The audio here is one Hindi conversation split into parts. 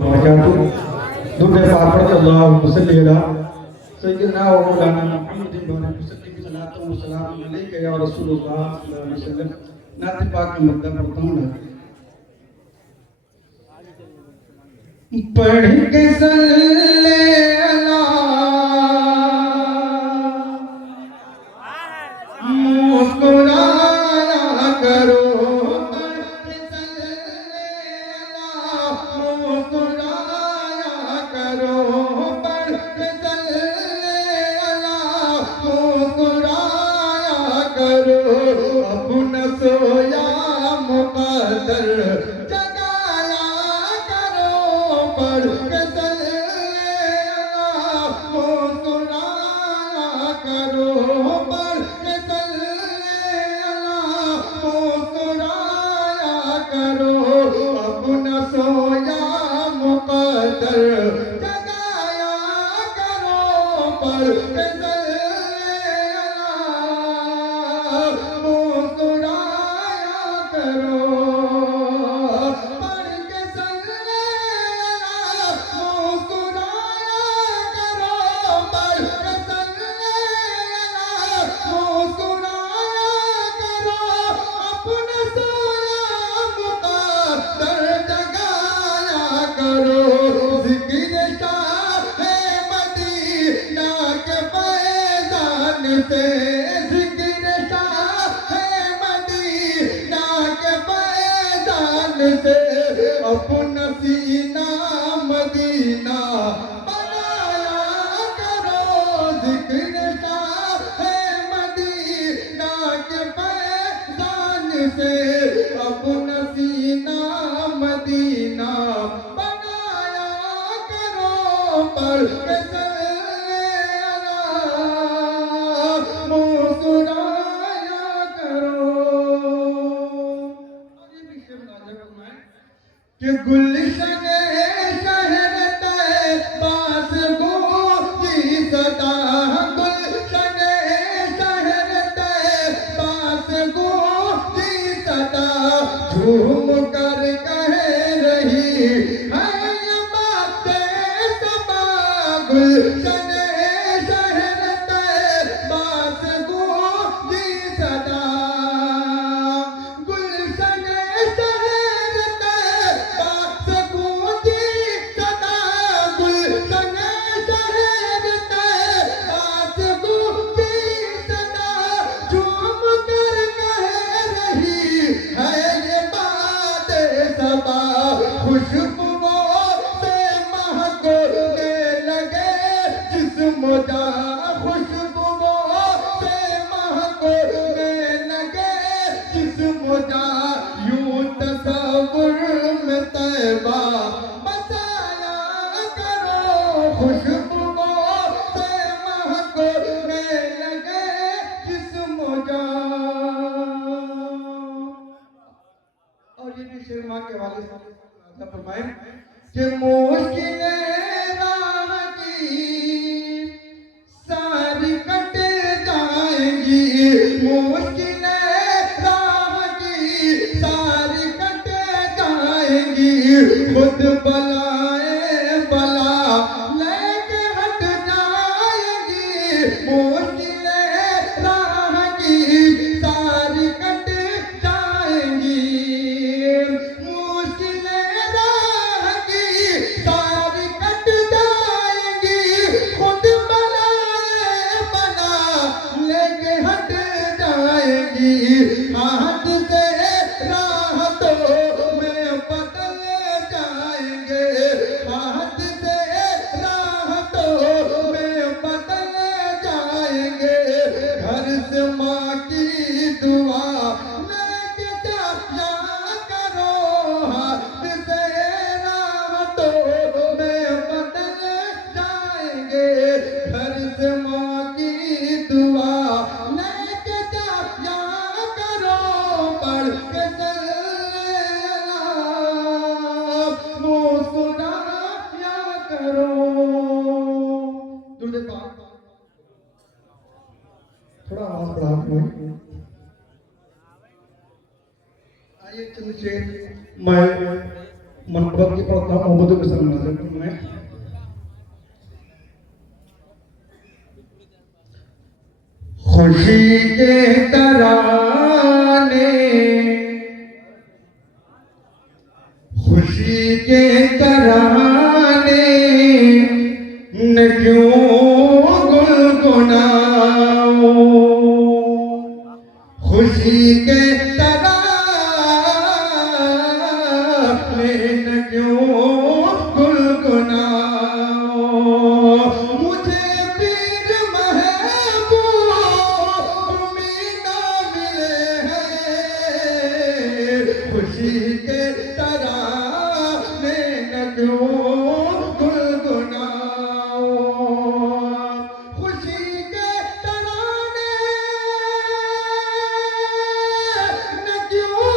दूसरे पाक अल्लाहुम्मा सल्ली अला सय्यिदना व मौलाना मुहम्मदिन व अला सल्लल्लाहु सलातो व सलाम अलैका या रसूलुल्लाह सल्लल्लाहु अलैहि वसल्लम। नात पाक में मतलब पढ़ता हूं ना, पढ़ के सल्ले अला मुस्कुराया करो, अपना सोया मुक़द्दर जगाया करो, पढ़ के सल्ले अला मुस्कुराया करो, पढ़ के सल्ले अला मुस्कुराया करो, अपना सोया मुक़द्दर जगाया करो, पढ़ के अपना सीना मदीना बनाया करो, जिक्र है मदीना के फैज़ान से, अपना सीना मदीना बनाया करो, पढ़ के सल्ले अला मुस्कुराया करो। कि गुलशन शहर तैबास गूंजी सदा, गुलशन शहर तैबास गूंजी सदा, झूम कर कह रही है ये बातें सबा, गुलशन शहर तैबास गूंजी सदा, गुलशन खुशबुओं से महकने लगे जिस्म जा, खुशबुओं से महकने लगे जिस्म जा, यूं तसव्वुर में तैबा बसाया करो, खुशबुओं से महकने लगे जिस्म जा। और ये भी शेर माँ के वाले फरमाए कि मुश्किलें राह की सारी कट जाएंगी, मुश्किलें राह की सारी कट जाएंगी, खुद बलाएं बला लेके हट जाएंगी, मुश्किलें राह की सारी कट जाएंगी, हाथ से राहतों में बदल जाएंगे, हाथ से राहतों में बदल जाएंगे, घर से माँ की दुआ लेके जाया करो, हाथ से राहतों में बदल जाएंगे, घर से माँ की दुआ थोड़ा आवाज बढ़ा दो। आइए चंद शेर मैं मनकबत की पढ़ता मोहम्मद के सल्लल्लाहु में खुशी के तराने, खुशी के तराने न क्यों गुनगुनाओ, खुशी के तराने न क्यों गुनगुनाओ, मुझे पीर महबूब में ना मिले हैं, खुशी के तराने न क्यों गुनगुनाओ, खुशी के तराने न क्यों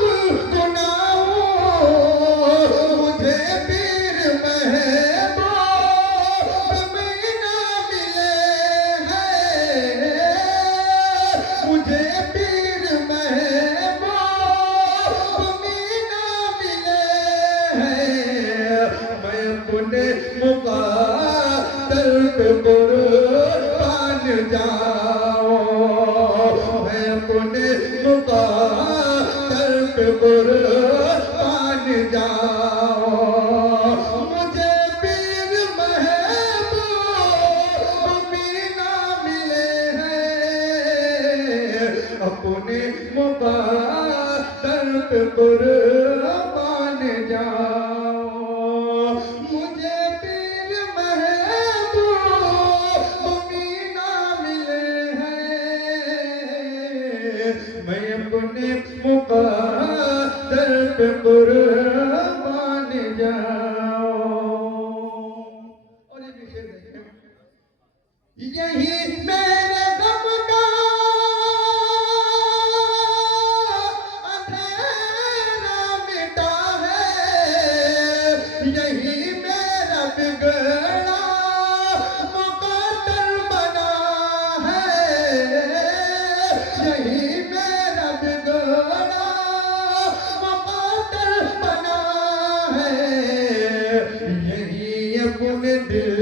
गुनगुनाओ, मुझे पीर महबूब में ना मिले हैं, मुझे पीर महबूब में ना मिले हैं, मैं अपने मुक़द्दर पे कुर्बान जाऊं, मैं अपने मुक़द्दर पे कुर्बान जाऊं, मुझे पीर महबूब में ना मिले हैं, अपने मुक़द्दर पे कुर्बान जाऊं, मुझे पीर महबूब में ना मिले हैं, मैं अपने मुक़द्दर पे कुर्बान जाऊं। और ये भी शेर देखिए, यही मेरे गम का अंधेरा मिटा है, यही मेरा बिगड़ा मुक़द्दर बना है, यही मेरा बिगड़ा मुक़द्दर बना है, यही अपने दिल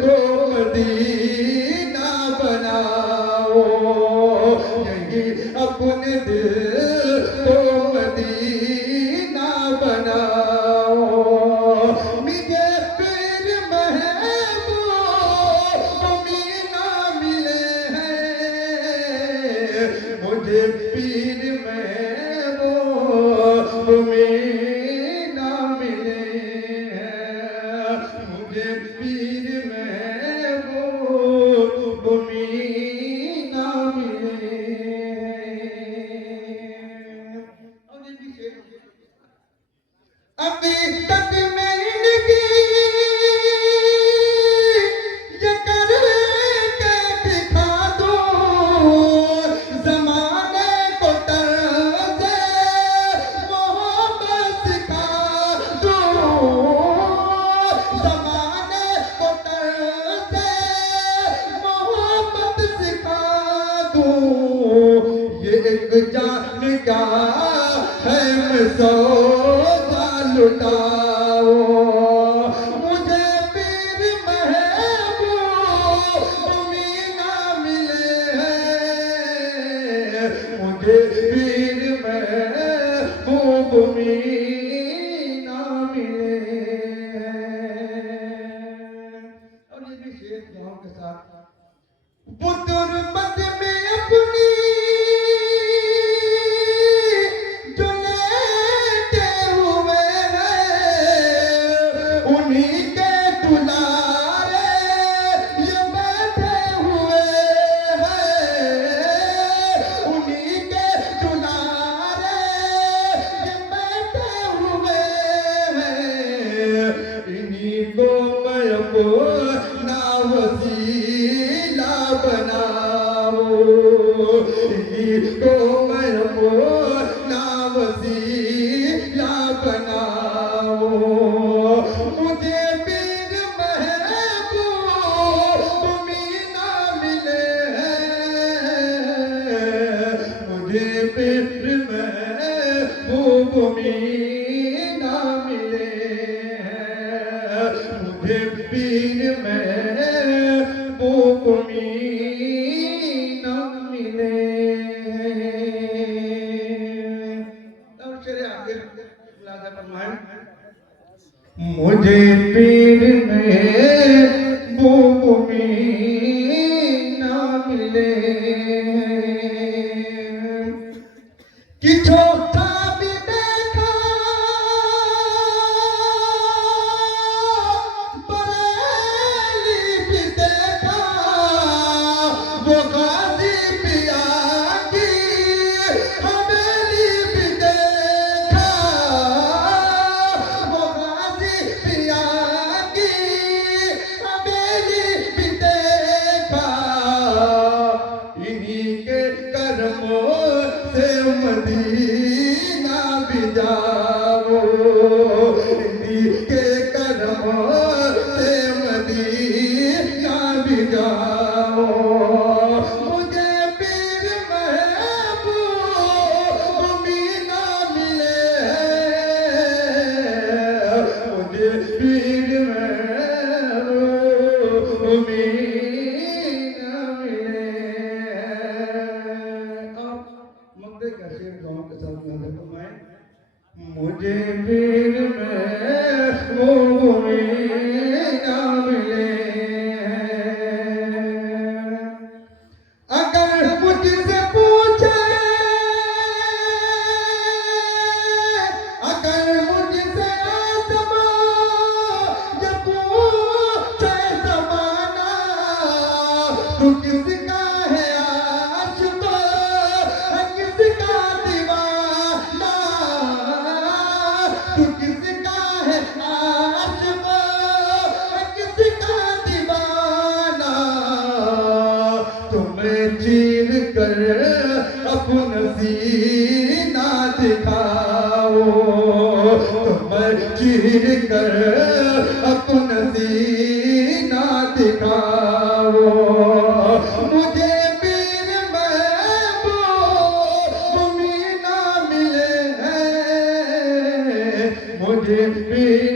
को मदीना बनाओ, यही अपने दिल को मदीना बनाओ, मुझे पीर महबूब में ना मिले हैं, मुझे पीर महबूब में ना मिले हैं, मुझे पीर महबूब में ना मिले हैं। और ये भी शेर, अभी तक मैं इनकी ये करके दिखा दूं, ज़माने को तर्ज़े मोहब्बत सिखा दूं, ज़माने को तर्ज़े मोहब्बत सिखा दूं, ये एक जान का है मैं सौदा लुटाओ, मुझे पीर महबूब में ना मिले हैं, मुझे पीर महबूब में ना मिले हैं। और ये भी शेर दुआओं के साथ, वो तुरबत में अपनी जो लेटे हुए हैं, मुझे पीर में वो ना मिले कि छोटा भी देखा बरेली भी देखा वो गाजी पिया की हवेली भी देखा वो गाजी पिया की हवेली भी देखा इन्हीं के कर्मों से मदीना भी जाओ इन्हीं के कर्मों से मदीना भी जाओ मुझे पीर महबूब ना मिले मुझे पीर महबूब ना मिले मुद्दे का शेर गाँव के साथ गाने को मैं मुझे पीर महबूब ना मिले अगर मुझसे पूछे अगर मुझसे आसमां ये पूछे ज़माना तू किसका है आशिक़ किसका दीवाना तू किसका है आशिक़ किसका दीवाना तुम्हें चीर कर अपना सीना दिखाओ तुम्हें चीर कर अपना सीना दिखाओ मुझे पीर महबूब ना मिले हैं मुझे पीर